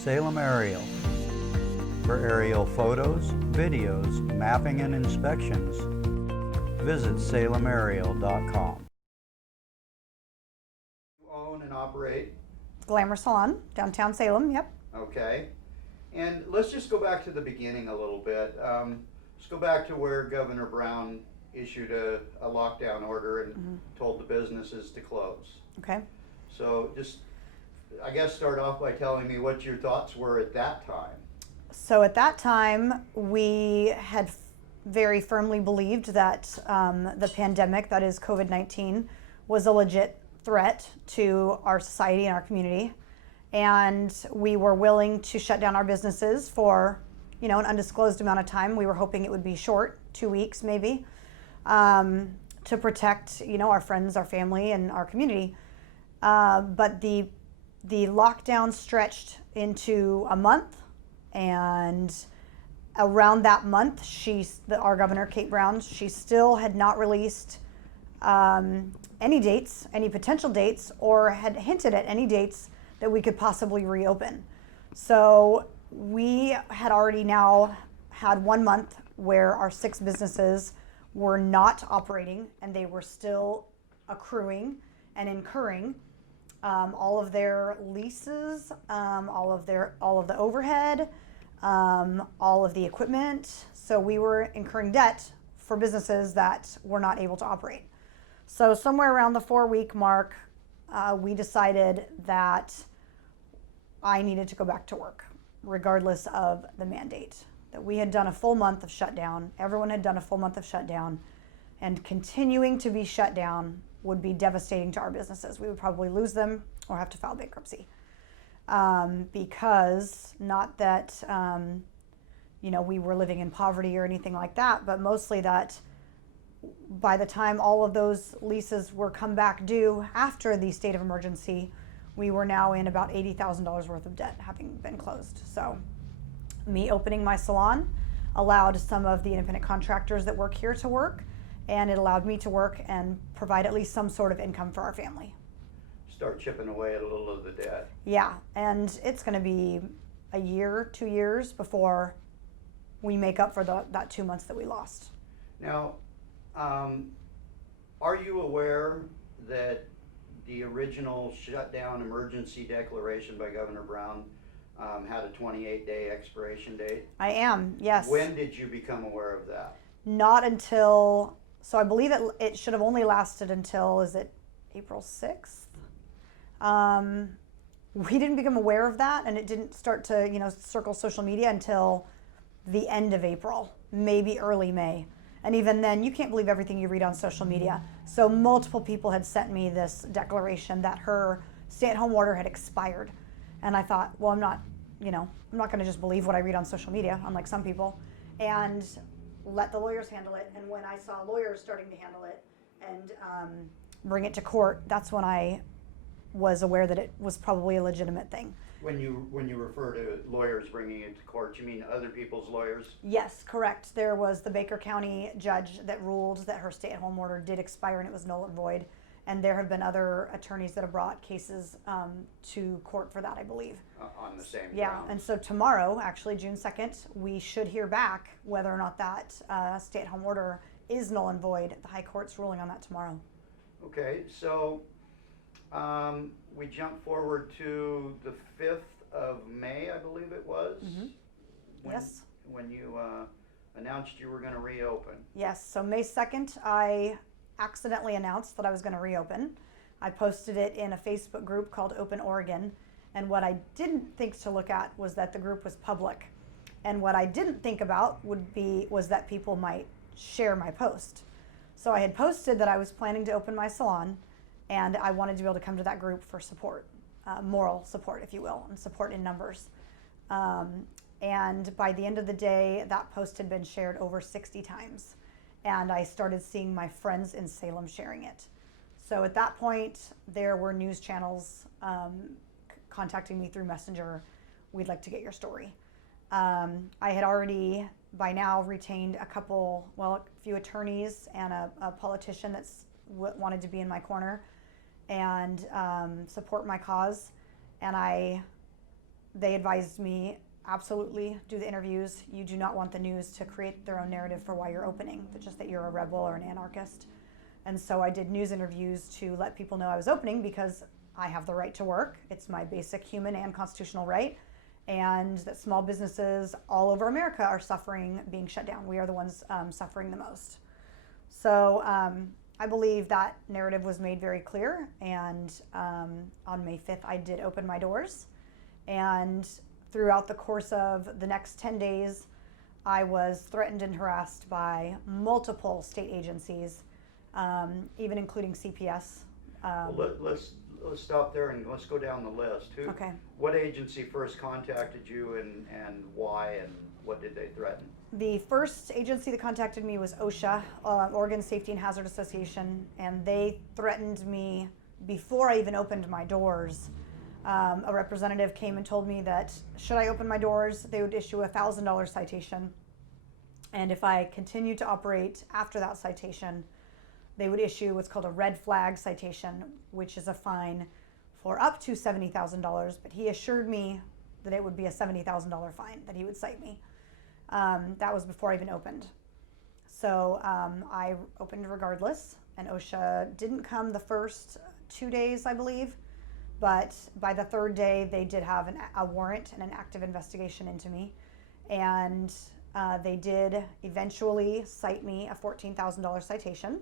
Salem Aerial. For aerial photos, videos, mapping, and inspections, visit SalemAerial.com. You own and operate? Glamour Salon, downtown Salem, yep. Okay. And let's just go back to the beginning a little bit. Let's go back to where Governor Brown issued a lockdown order and told the businesses to close. Okay. So just, I guess, start off by telling me what your thoughts were at that time. So at that time, we had very firmly believed that the pandemic, that is COVID-19, was a legit threat to our society and our community. And we were willing to shut down our businesses for, an undisclosed amount of time. We were hoping it would be short, 2 weeks maybe, to protect, our friends, our family, and our community. But the lockdown stretched into a month, and around that month, our governor, Kate Brown, she still had not released any dates, any potential dates, or had hinted at any dates that we could possibly reopen. So we had already now had 1 month where our 6 businesses were not operating, and they were still accruing and incurring all of their leases, all of the overhead, all of the equipment. So we were incurring debt for businesses that were not able to operate. So somewhere around the 4-week mark, we decided that I needed to go back to work, regardless of the mandate. That we had done a full month of shutdown. Everyone had done a full month of shutdown, and continuing to be shut down would be devastating to our businesses. We would probably lose them or have to file bankruptcy. Because not that, we were living in poverty or anything like that, but mostly that by the time all of those leases were come back due after the state of emergency, we were now in about $80,000 worth of debt having been closed. So me opening my salon allowed some of the independent contractors that work here to work, and it allowed me to work and provide at least some sort of income for our family. Start chipping away at a little of the debt. Yeah, and it's going to be a year, 2 years before we make up for that 2 months that we lost. Now, are you aware that the original shutdown emergency declaration by Governor Brown had a 28-day expiration date? I am, yes. When did you become aware of that? Not until, so I believe it should have only lasted until, is it April 6th? We didn't become aware of that, and it didn't start to, circle social media until the end of April, maybe early May. And even then, you can't believe everything you read on social media. So multiple people had sent me this declaration that her stay-at-home order had expired. And I thought, well, I'm not going to just believe what I read on social media, unlike some people, and let the lawyers handle it. And when I saw lawyers starting to handle it and bring it to court, that's when I was aware that it was probably a legitimate thing. When you refer to lawyers bringing it to court, you mean other people's lawyers? Yes, correct. There was the Baker County judge that ruled that her stay-at-home order did expire and it was null and void. And there have been other attorneys that have brought cases to court for that, I believe. On the same Yeah, grounds. and so tomorrow, actually June 2nd, we should hear back whether or not that stay-at-home order is null and void. The High Court's ruling on that tomorrow. Okay, so we jump forward to the 5th of May, I believe it was. Yes. When you announced you were going to reopen. Yes, so May 2nd, I accidentally announced that I was going to reopen. I posted it in a Facebook group called Open Oregon, and what I didn't think to look at was that the group was public. And what I didn't think about was that people might share my post. So I had posted that I was planning to open my salon, and I wanted to be able to come to that group for support, moral support, if you will, and support in numbers. And by the end of the day, that post had been shared over 60 times. And I started seeing my friends in Salem sharing it. So at that point, there were news channels contacting me through Messenger. We'd like to get your story. I had already, by now, retained a few attorneys and a politician that's wanted to be in my corner and support my cause. And I they advised me, absolutely do the interviews. You do not want the news to create their own narrative for why you're opening, just that you're a rebel or an anarchist. And so I did news interviews to let people know I was opening because I have the right to work. It's my basic human and constitutional right. And that small businesses all over America are suffering being shut down. We are the ones suffering the most. So I believe that narrative was made very clear. And on May 5th, I did open my doors. And throughout the course of the next 10 days, I was threatened and harassed by multiple state agencies, even including CPS. Well, let's stop there and let's go down the list. Okay. What agency first contacted you and why, and what did they threaten? The first agency that contacted me was OSHA, Oregon Safety and Hazard Association, and they threatened me before I even opened my doors. A representative came and told me that should I open my doors, they would issue a $1,000 citation. And if I continued to operate after that citation, they would issue what's called a red flag citation, which is a fine for up to $70,000. But he assured me that it would be a $70,000 fine that he would cite me. That was before I even opened. So I opened regardless, and OSHA didn't come the first 2 days, I believe. But by the third day, they did have a warrant and an active investigation into me. And they did eventually cite me a $14,000 citation.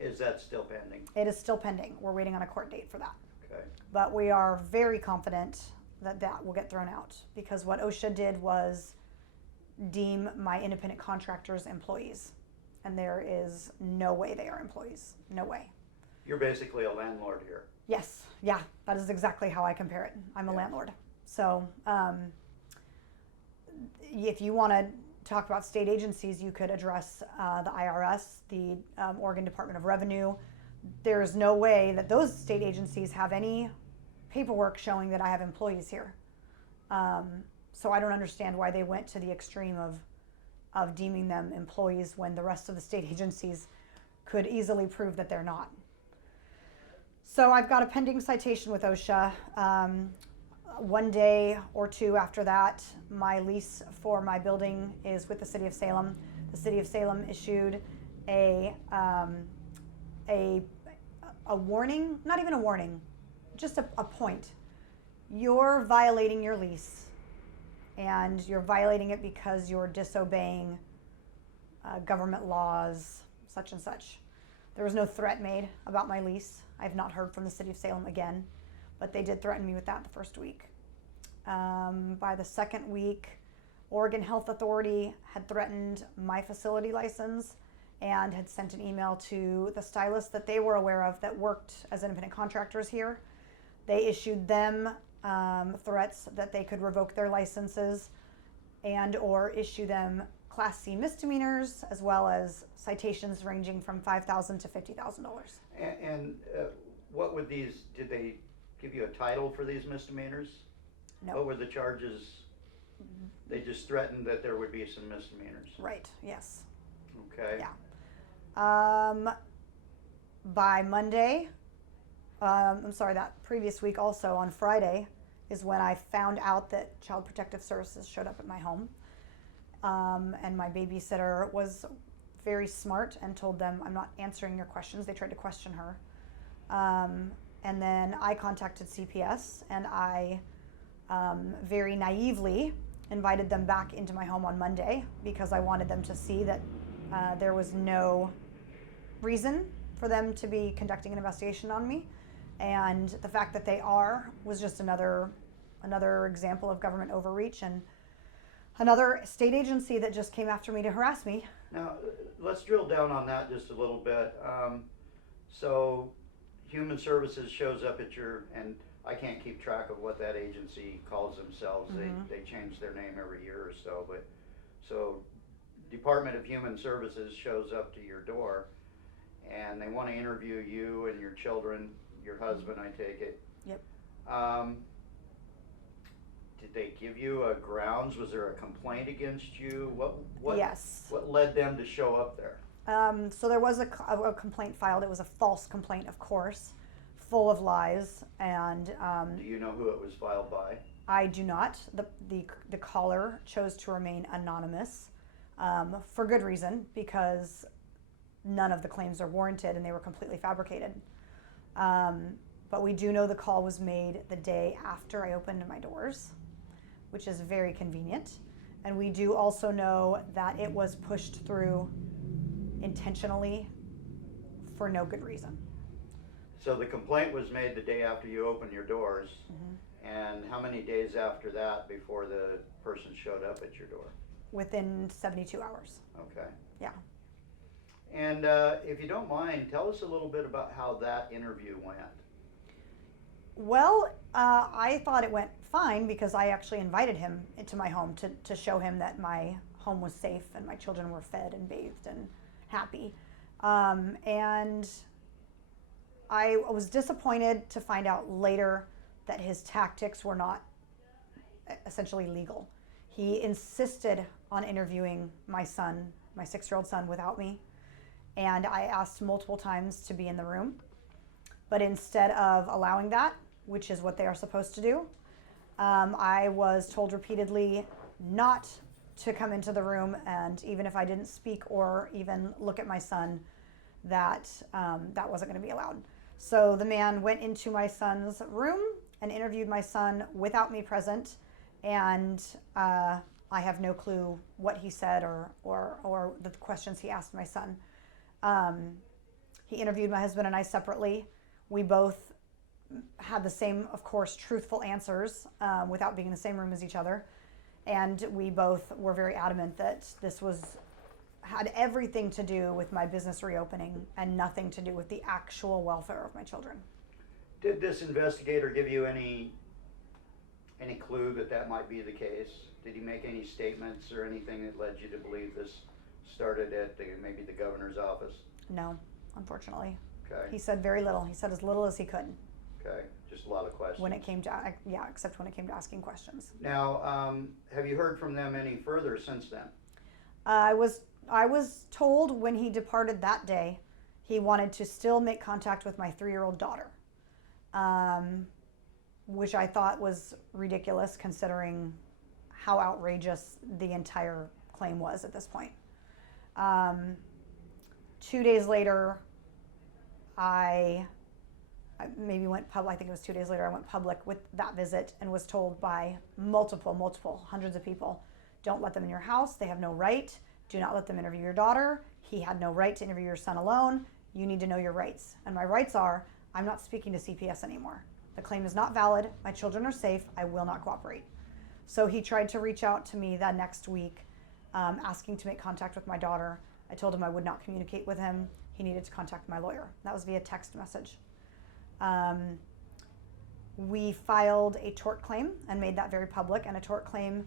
Is that still pending? It is still pending. We're waiting on a court date for that. Okay. But we are very confident that that will get thrown out, because what OSHA did was deem my independent contractors employees. And there is no way they are employees. No way. You're basically a landlord here. Yes, yeah, that is exactly how I compare it. I'm a landlord. So if you want to talk about state agencies, you could address the IRS, the Oregon Department of Revenue. There's no way that those state agencies have any paperwork showing that I have employees here. So I don't understand why they went to the extreme of deeming them employees when the rest of the state agencies could easily prove that they're not. So I've got a pending citation with OSHA. 1 day or two after that, my lease for my building is with the city of Salem. The city of Salem issued a warning, not even a warning, just a point. You're violating your lease, and you're violating it because you're disobeying government laws, such and such. There was no threat made about my lease. I have not heard from the city of Salem again, but they did threaten me with that the first week. By the second week, Oregon Health Authority had threatened my facility license and had sent an email to the stylists that they were aware of that worked as independent contractors here. They issued them threats that they could revoke their licenses and or issue them Class C misdemeanors, as well as citations ranging from $5,000 to $50,000. And what would these, did they give you a title for these misdemeanors? No. What were the charges? They just threatened that there would be some misdemeanors. Right, yes. Okay. Yeah. By Monday, that previous week also, on Friday, is when I found out that Child Protective Services showed up at my home. And my babysitter was very smart and told them, I'm not answering your questions. They tried to question her. And then I contacted CPS, and I very naively invited them back into my home on Monday because I wanted them to see that there was no reason for them to be conducting an investigation on me. And the fact that they was just another example of government overreach and another state agency that just came after me to harass me. Now, let's drill down on that just a little bit. So, Human Services shows up at your, and I can't keep track of what that agency calls themselves. Mm-hmm. They change their name every year or so. But so, Department of Human Services shows up to your door, and they want to interview you and your children, your husband, I take it. Yep. Did they give you a grounds? Was there a complaint against you? What Yes. What led them to show up there? So there was a complaint filed. It was a false complaint, of course, full of lies. And do you know who it was filed by? I do not. The caller chose to remain anonymous for good reason, because none of the claims are warranted and they were completely fabricated. But we do know the call was made the day after I opened my doors, which is very convenient. And we do also know that it was pushed through intentionally for no good reason. So the complaint was made the day after you opened your doors, and how many days after that before the person showed up at your door? Within 72 hours. Okay. Yeah. And if you don't mind, tell us a little bit about how that interview went. Well, I thought it went fine because I actually invited him into my home to show him that my home was safe and my children were fed and bathed and happy. And I was disappointed to find out later that his tactics were not essentially legal. He insisted on interviewing my son, my 6-year-old son, without me. And I asked multiple times to be in the room. But instead of allowing that, which is what they are supposed to do, I was told repeatedly not to come into the room, and even if I didn't speak or even look at my son, that that wasn't going to be allowed. So the man went into my son's room and interviewed my son without me present, and I have no clue what he said or the questions he asked my son. He interviewed my husband and I separately. We both had the same, of course, truthful answers without being in the same room as each other. And we both were very adamant that this had everything to do with my business reopening and nothing to do with the actual welfare of my children. Did this investigator give you any clue that might be the case? Did he make any statements or anything that led you to believe this started at maybe the governor's office? No, unfortunately. Okay. He said very little. He said as little as he could. Okay, just a lot of questions. When it came to, except when it came to asking questions. Now, have you heard from them any further since then? I was told when he departed that day, he wanted to still make contact with my 3-year-old daughter, which I thought was ridiculous considering how outrageous the entire claim was at this point. 2 days later, I maybe went public. I think it was 2 days later I went public with that visit and was told by multiple, hundreds of people, don't let them in your house. They have no right. Do not let them interview your daughter. He had no right to interview your son alone. You need to know your rights. And my rights are, I'm not speaking to CPS anymore. The claim is not valid. My children are safe. I will not cooperate. So he tried to reach out to me that next week, asking to make contact with my daughter. I told him I would not communicate with him. He needed to contact my lawyer. That was via text message. We filed a tort claim and made that very public. And a tort claim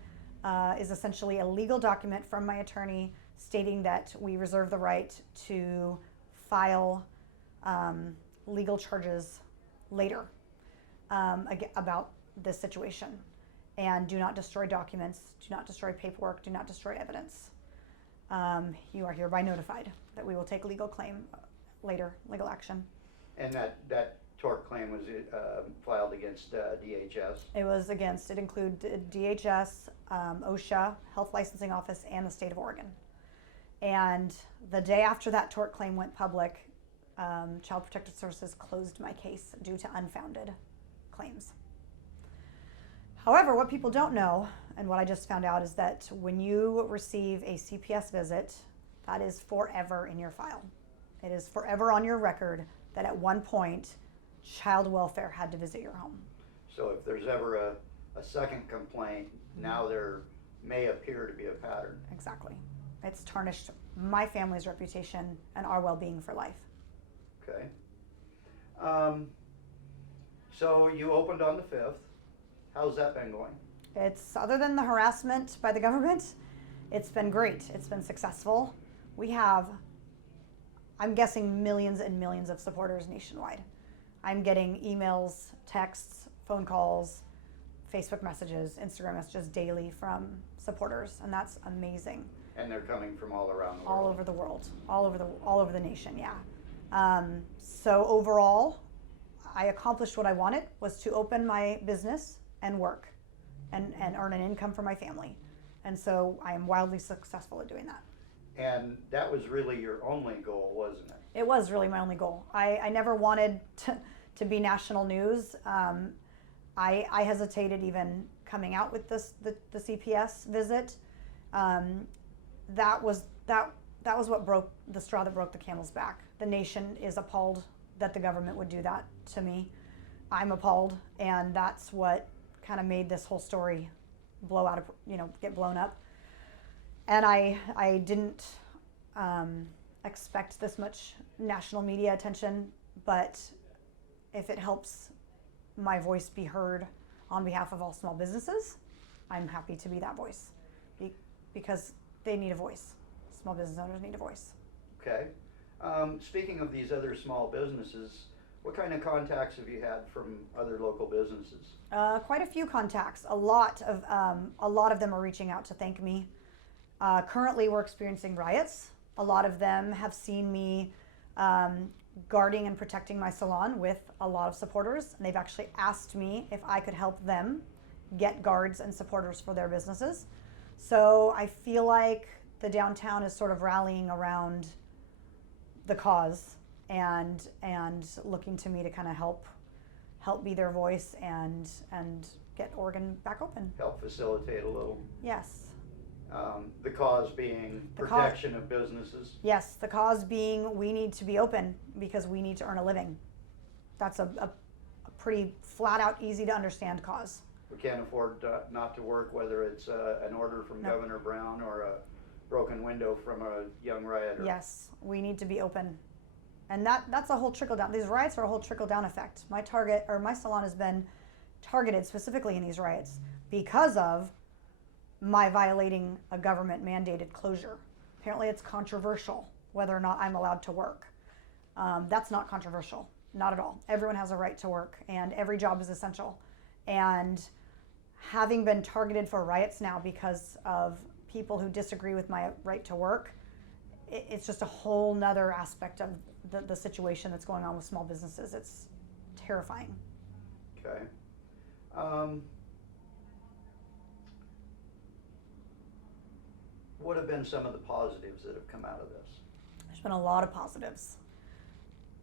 is essentially a legal document from my attorney stating that we reserve the right to file legal charges later about this situation. And do not destroy documents, do not destroy paperwork, do not destroy evidence. You are hereby notified that we will take legal claim later, legal action. And that tort claim was filed against DHS? It included DHS, OSHA, Health Licensing Office, and the state of Oregon. And the day after that tort claim went public, Child Protective Services closed my case due to unfounded claims. However, what people don't know, and what I just found out, is that when you receive a CPS visit, that is forever in your file. It is forever on your record that at one point, child welfare had to visit your home. So if there's ever a second complaint, now there may appear to be a pattern. Exactly. It's tarnished my family's reputation and our well-being for life. Okay. So you opened on the 5th. How's that been going? It's, other than the harassment by the government, it's been great. It's been successful. We have, I'm guessing, millions and millions of supporters nationwide. I'm getting emails, texts, phone calls, Facebook messages, Instagram messages daily from supporters, and that's amazing. And they're coming from all around the world. All over the world, all over the nation, yeah. So overall, I accomplished what I wanted, was to open my business and work. and earn an income for my family. And so I am wildly successful at doing that. And that was really your only goal, wasn't it? It was really my only goal. I never wanted to be national news. I hesitated even coming out with the CPS visit. That was what broke the straw that broke the camel's back. The nation is appalled that the government would do that to me. I'm appalled, and that's what kind of made this whole story get blown up. And I didn't expect this much national media attention, but if it helps my voice be heard on behalf of all small businesses, I'm happy to be that voice because they need a voice. Small business owners need a voice. Okay. Speaking of these other small businesses, what kind of contacts have you had from other local businesses? Quite a few contacts. A lot of them are reaching out to thank me. Currently, we're experiencing riots. A lot of them have seen me guarding and protecting my salon with a lot of supporters, and they've actually asked me if I could help them get guards and supporters for their businesses. So I feel like the downtown is sort of rallying around the cause and looking to me to kind of help be their voice and get Oregon back open. Help facilitate a little. Yes. The cause being protection of businesses. Yes, the cause being we need to be open because we need to earn a living. That's a pretty flat out, easy to understand cause. We can't afford not to work, whether it's an order from No. Governor Brown or a broken window from a young rioter. Yes, we need to be open. And that's a whole trickle down. These riots are a whole trickle down effect. My salon has been targeted specifically in these riots because of my violating a government mandated closure. Apparently it's controversial whether or not I'm allowed to work. That's not controversial, not at all. Everyone has a right to work and every job is essential. And having been targeted for riots now because of people who disagree with my right to work, it's just a whole nother aspect of the situation that's going on with small businesses. It's terrifying. Okay. What have been some of the positives that have come out of this? There's been a lot of positives.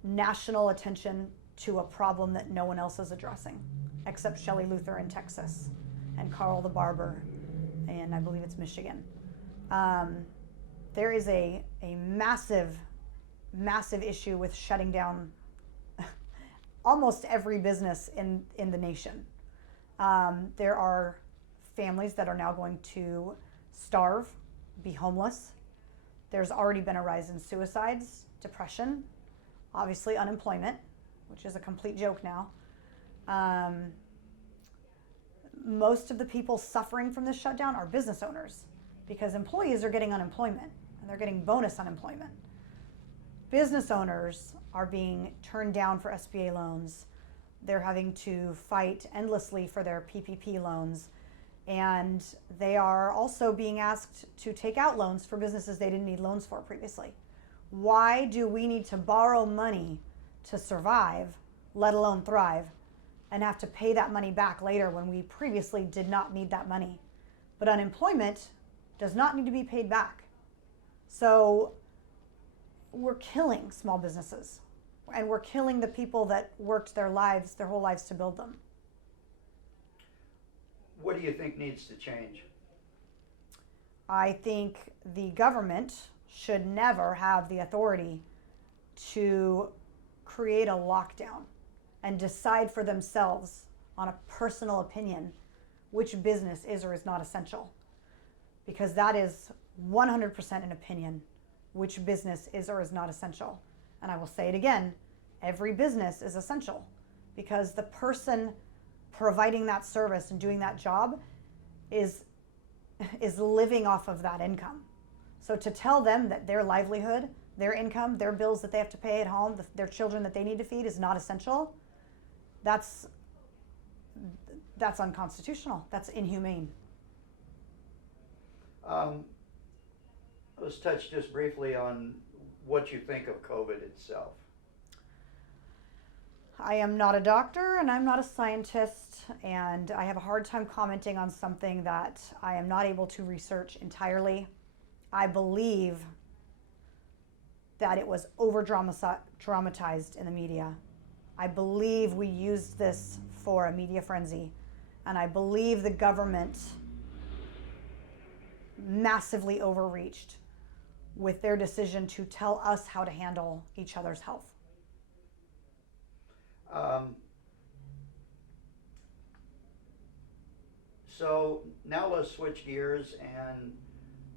National attention to a problem that no one else is addressing, except Shelley Luther in Texas and Carl the Barber, and I believe it's Michigan. There is a massive issue with shutting down almost every business in the nation. There are families that are now going to starve, be homeless. There's already been a rise in suicides, depression, obviously unemployment, which is a complete joke now. Most of the people suffering from this shutdown are business owners because employees are getting unemployment and they're getting bonus unemployment. Business owners are being turned down for SBA loans. They're having to fight endlessly for their PPP loans. And they are also being asked to take out loans for businesses they didn't need loans for previously. Why do we need to borrow money to survive, let alone thrive, and have to pay that money back later when we previously did not need that money? But unemployment does not need to be paid back. So we're killing small businesses, and we're killing the people that worked their whole lives to build them. What do you think needs to change? I think the government should never have the authority to create a lockdown and decide for themselves on a personal opinion which business is or is not essential. Because that is 100% an opinion, which business is or is not essential. And I will say it again, every business is essential because the person providing that service and doing that job is living off of that income. So to tell them that their livelihood, their income, their bills that they have to pay at home, their children that they need to feed is not essential, that's unconstitutional. That's inhumane. Let's touch just briefly on what you think of COVID itself. I am not a doctor and I'm not a scientist, and I have a hard time commenting on something that I am not able to research entirely. I believe that it was over dramatized in the media. I believe we used this for a media frenzy, and I believe the government massively overreached with their decision to tell us how to handle each other's health. So now let's switch gears, and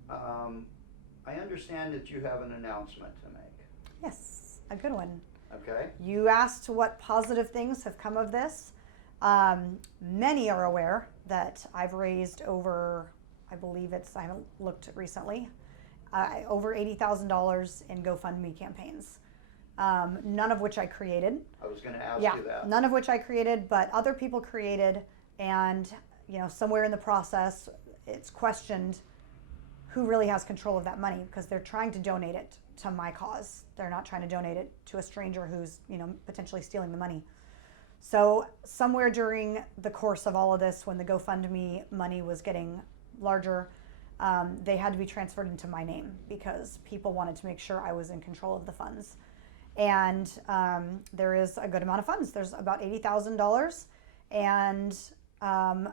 I understand that you have an announcement to make. Yes, a good one. Okay. You asked what positive things have come of this. Many are aware that I've raised over, I haven't looked recently, over $80,000 in GoFundMe campaigns. None of which I created. I was going to ask Yeah, you that. none of which I created, but other people created, and somewhere in the process, it's questioned who really has control of that money, because they're trying to donate it to my cause. They're not trying to donate it to a stranger who's potentially stealing the money. So somewhere during the course of all of this, when the GoFundMe money was getting larger, they had to be transferred into my name because people wanted to make sure I was in control of the funds. And there is a good amount of funds. There's about $80,000, and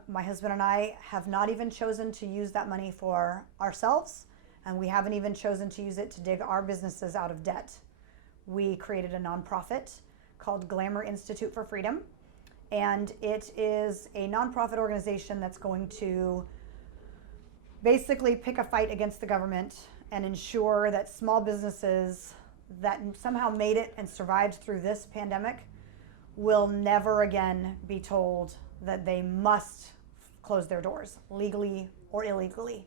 my husband and I have not even chosen to use that money for ourselves, and we haven't even chosen to use it to dig our businesses out of debt. We created a nonprofit called Glamour Institute for Freedom, and it is a nonprofit organization that's going to basically pick a fight against the government and ensure that small businesses that somehow made it and survived through this pandemic will never again be told that they must close their doors, legally or illegally.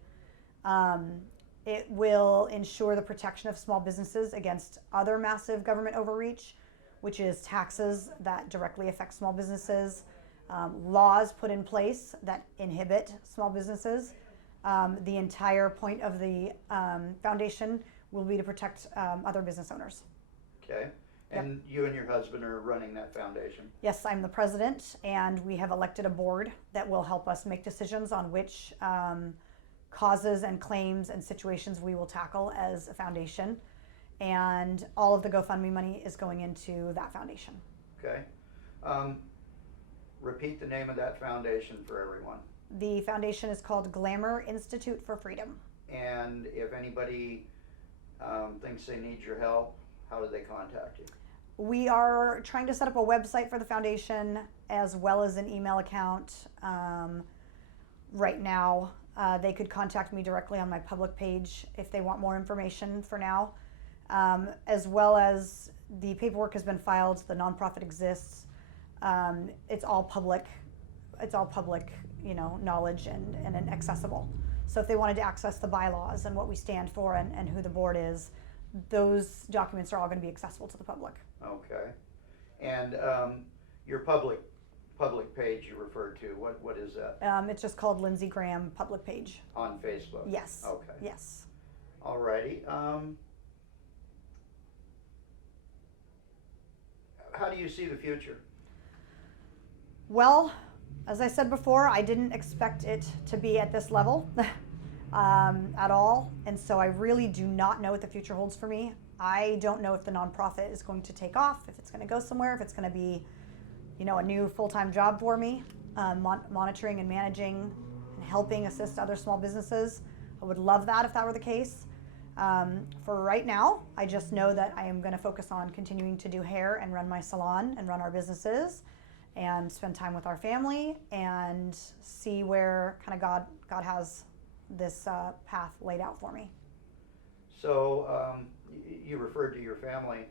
It will ensure the protection of small businesses against other massive government overreach, which is taxes that directly affect small businesses, laws put in place that inhibit small businesses. The entire point of the foundation will be to protect other business owners. Okay. And you and your husband are running that foundation? Yes, I'm the president, and we have elected a board that will help us make decisions on which causes and claims and situations we will tackle as a foundation. And all of the GoFundMe money is going into that foundation. Okay. Repeat the name of that foundation for everyone. The foundation is called Glamour Institute for Freedom. And if anybody thinks they need your help, how do they contact you? We are trying to set up a website for the foundation as well as an email account. Right now, they could contact me directly on my public page if they want more information for now. As well as the paperwork has been filed, the nonprofit exists. It's all public. Knowledge and accessible. So if they wanted to access the bylaws and what we stand for and who the board is, those documents are all going to be accessible to the public. Okay. And your public page you referred to, what is that? It's just called Lindsey Graham public page. On Facebook? Yes. Okay. Yes. Alrighty. How do you see the future? Well, as I said before, I didn't expect it to be at this level at all. And so I really do not know what the future holds for me. I don't know if the nonprofit is going to take off, if it's going to go somewhere, if it's going to be, a new full-time job for me, monitoring and managing and helping assist other small businesses. I would love that if that were the case. For right now, I just know that I am going to focus on continuing to do hair and run my salon and run our businesses and spend time with our family and see where kind of God has this path laid out for me. So you referred to your family.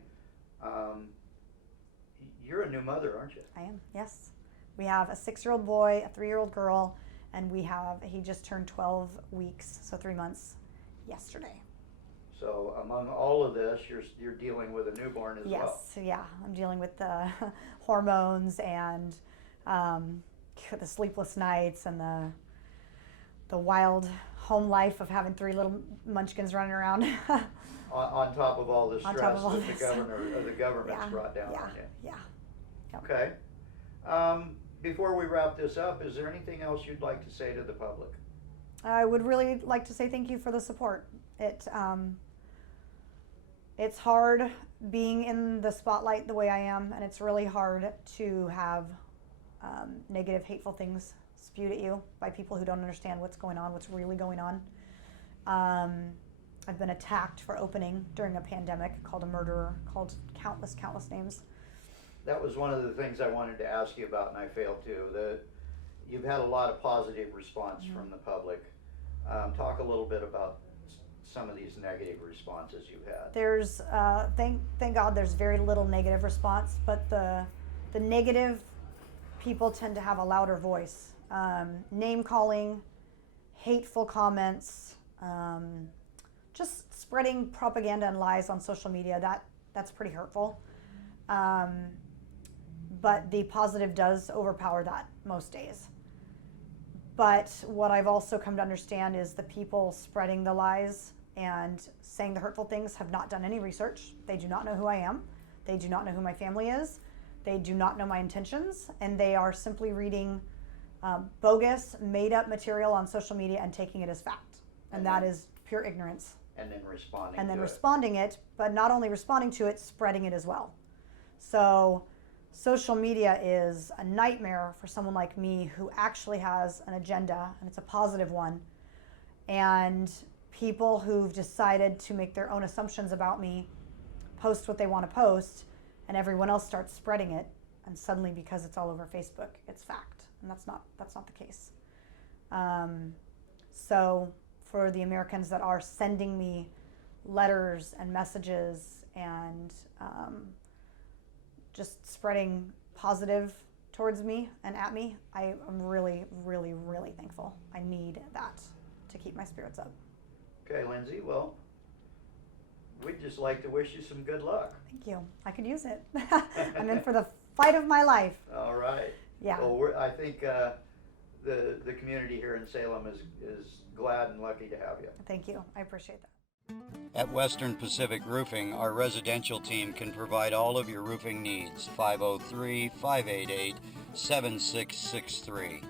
You're a new mother, aren't you? I am, yes. We have a 6-year-old boy, a 3-year-old girl, and he just turned 12 weeks, so 3 months yesterday. So among all of this, you're dealing with a newborn as well. Yes, yeah. I'm dealing with the hormones and the sleepless nights and the wild home life of having 3 little munchkins running around. on top of all the stress all that this. the government's brought down Yeah, on you. yeah. Okay. Before we wrap this up, is there anything else you'd like to say to the public? I would really like to say thank you for the support. It's hard being in the spotlight the way I am, and it's really hard to have negative, hateful things spewed at you by people who don't understand what's going on, what's really going on. I've been attacked for opening during a pandemic, called a murderer, called countless names. That was one of the things I wanted to ask you about, and I failed to. You've had a lot of positive response from the public. Talk a little bit about some of these negative responses you've had. There's, thank God there's very little negative response, but the negative people tend to have a louder voice. Name calling, hateful comments, just spreading propaganda and lies on social media, that's pretty hurtful. But the positive does overpower that most days. But what I've also come to understand is the people spreading the lies and saying the hurtful things have not done any research. They do not know who I am. They do not know who my family is. They do not know my intentions. And they are simply reading bogus, made-up material on social media and taking it as fact. And that is pure ignorance. And then responding And then to responding it, but not only responding to it, spreading it as well. So social media is a nightmare for someone like me who actually has an agenda, and it's a positive one. And people who've decided to make their own assumptions about me post what they want to post, and everyone else starts spreading it, and suddenly, because it's all over Facebook, it's fact, and that's not the case. So for the Americans that are sending me letters and messages and just spreading positive towards me and at me, I am really, really, really thankful. I need that to keep my spirits up. Okay, Lindsey, well, we'd just like to wish you some good luck. Thank you. I could use it. I'm in for the fight of my life. All right. Yeah. Well, I think the community here in Salem is glad and lucky to have you. Thank you. I appreciate that. At Western Pacific Roofing, our residential team can provide all of your roofing needs. 503-588-7663.